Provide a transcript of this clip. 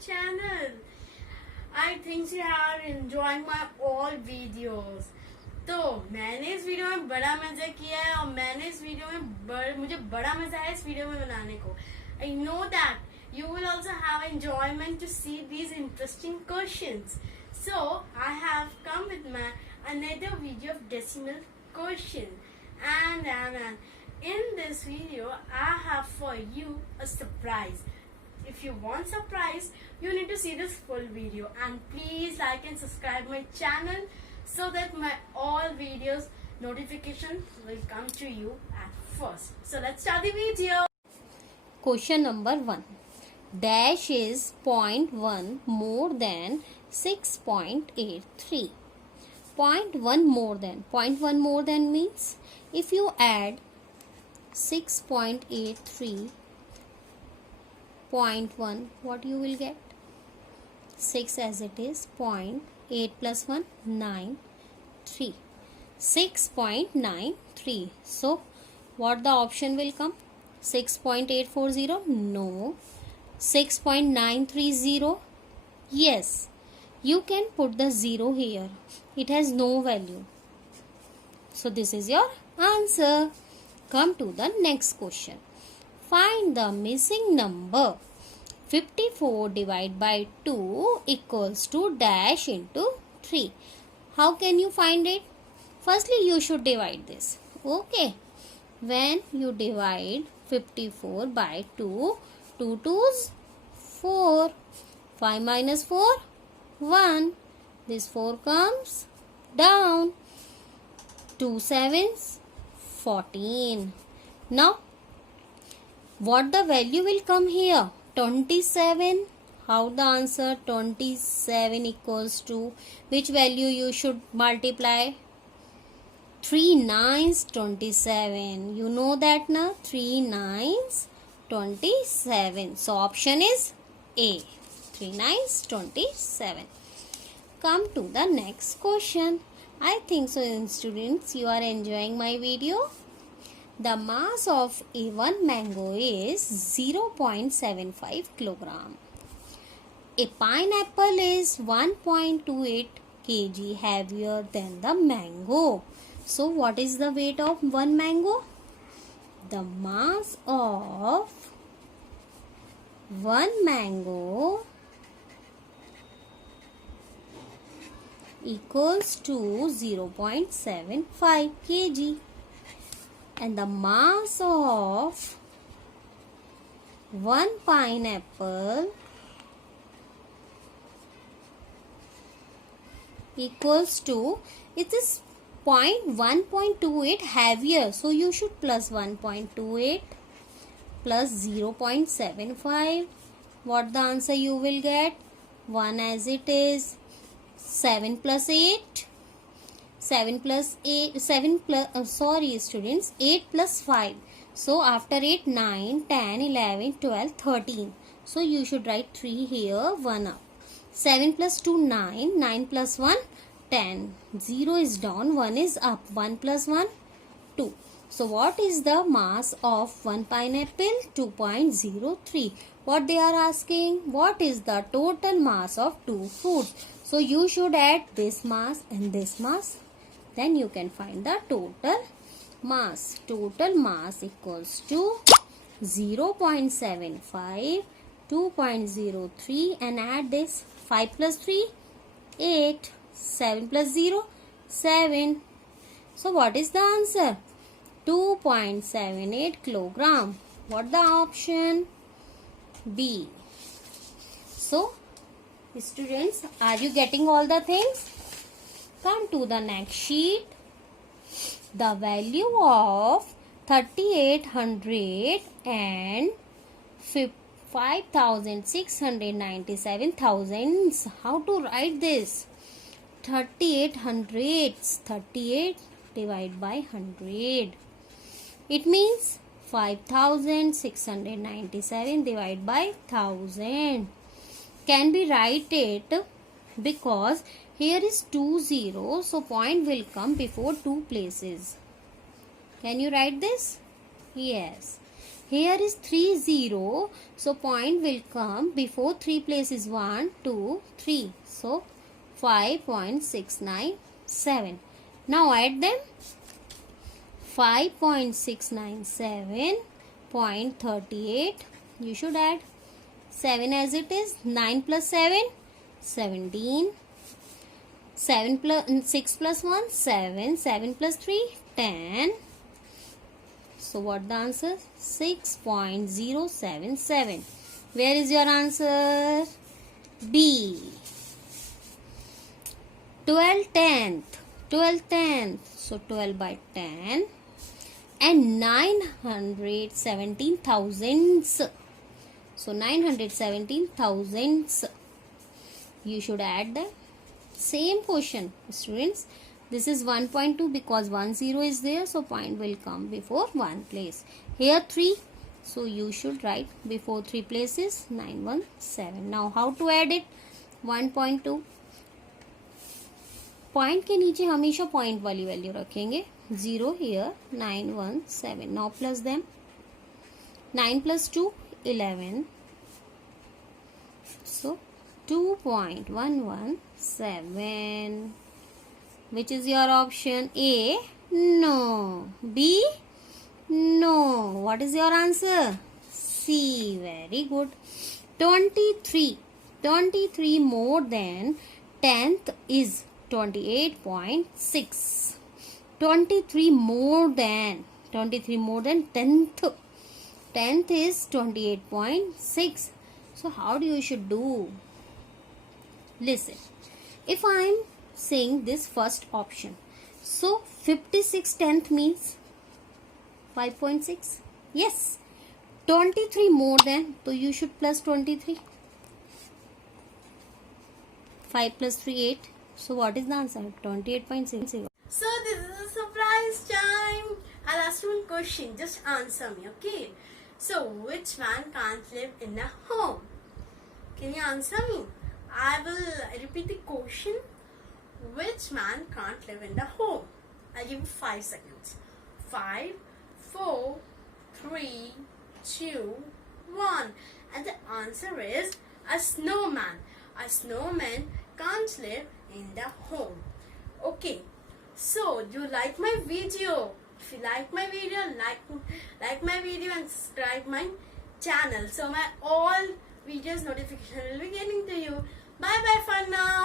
channel. I think you are enjoying my all videos. तो मैंने इस वीडियो में बड़ा मजा किया है और मैंने इस वीडियो में मुझे बड़ा मजा आया इस वीडियो में बनाने को. I know that you will also have enjoyment to see these interesting questions. So I have come with my another video of decimal question. And in this video I have for you a surprise. If you want surprise, you need to see this full video, and please like and subscribe my channel so that my all videos notification will come to you at first. So let's start the video. Question number 1. Dash is 0.1 more than 6.83. 0.1 more than. 0.1 more than means if you add 6.83 0.1, what you will get? 6 as it is. 0.8 plus 1, 9, 3. 6.93. So, what the option will come? 6.840? No. 6.930? Yes. You can put the 0 here. It has no value. So, this is your answer. Come to the next question. Find the missing number. 54 divided by 2 equals to dash into 3. How can you find it? Firstly, you should divide this. Okay. When you divide 54 by 2, 2 2's 4. 5 minus 4, 1. This 4 comes down. 2 7's 14. Now, what the value will come here? 27. How the answer? 27 equals to which value you should multiply? 3 9's 27. You know that na? 3 9's 27. So option is A. 3 9's 27. Come to the next question. I think so, students, you are enjoying my video. The mass of one mango is 0.75 kilogram. A pineapple is 1.28 kg heavier than the mango. So, what is the weight of one mango? The mass of one mango equals to 0.75 kg. And the mass of one pineapple equals to, it is 1.28 heavier. So you should plus 1.28 plus 0.75. What the answer you will get? 1 as it is. 7 plus 8. 7 plus 8, 7 plus, sorry students, 8 plus 5. So, after 8, 9, 10, 11, 12, 13. So, you should write 3 here, 1 up. 7 plus 2, 9, 9 plus 1, 10. 0 is down, 1 is up. 1 plus 1, 2. So, what is the mass of one pineapple? 2.03. What they are asking? What is the total mass of two fruits? So, you should add this mass and this mass. Then you can find the total mass. Total mass equals to 0.75, 2.03 and add this. 5 plus 3, 8. 7 plus 0, 7. So what is the answer? 2.78 kilogram. What the option? B. So, students, are you getting all the things? Come to the next sheet. The value of 3800 and 5697 thousands. How to write this? 3800. 38 divided by 100. It means 5697 divided by 1000. Can be write it because here is 2 zeros, so point will come before two places. Can you write this? Yes. Here is 3 0. So point will come before 3 places 1, 2, 3. So 5.697. Now add them. 5.697.38. You should add 7 as it is. 9 plus 7, 17. 7 plus 6 plus 1, 7. 7 plus 3, 10. So what the answer? 6.077. Where is your answer? B. 12 tenth. 12 tenth. So 12 by 10. And 917 thousandths. So 917 thousandths. You should add the same question, students. This is 1.2 because 1 0 is there. So point will come before 1 place. Here 3. So you should write before 3 places 917. Now how to add it? 1.2. Point के नीचे हमेशा point वाली value रखेंगे. 0 here 917. Now plus them. 9 plus 2 11. So 2.117. Which is your option? A. No. B. No. What is your answer? C. Very good. 23. 23 more than 10th is 28.6. 23 more than 10th. 10th is 28.6. So how do you should do? Listen. If I am saying this first option, so 56 tenth means 5.6. Yes. 23 more than, so you should plus 23. 5 plus 3 8. So what is the answer? 28.6. So this is a surprise time. I'll ask you one question. Just answer me, okay? So which man can't live in a home? Can you answer me? I will repeat the question. Which man can't live in the home? I'll give you 5 seconds. 5, 4, 3, 2, 1. And the answer is a snowman. A snowman can't live in the home. Okay. So, do you like my video? If you like my video, like my video and subscribe my channel. So my all videos notification will be getting to you. Bye bye for now.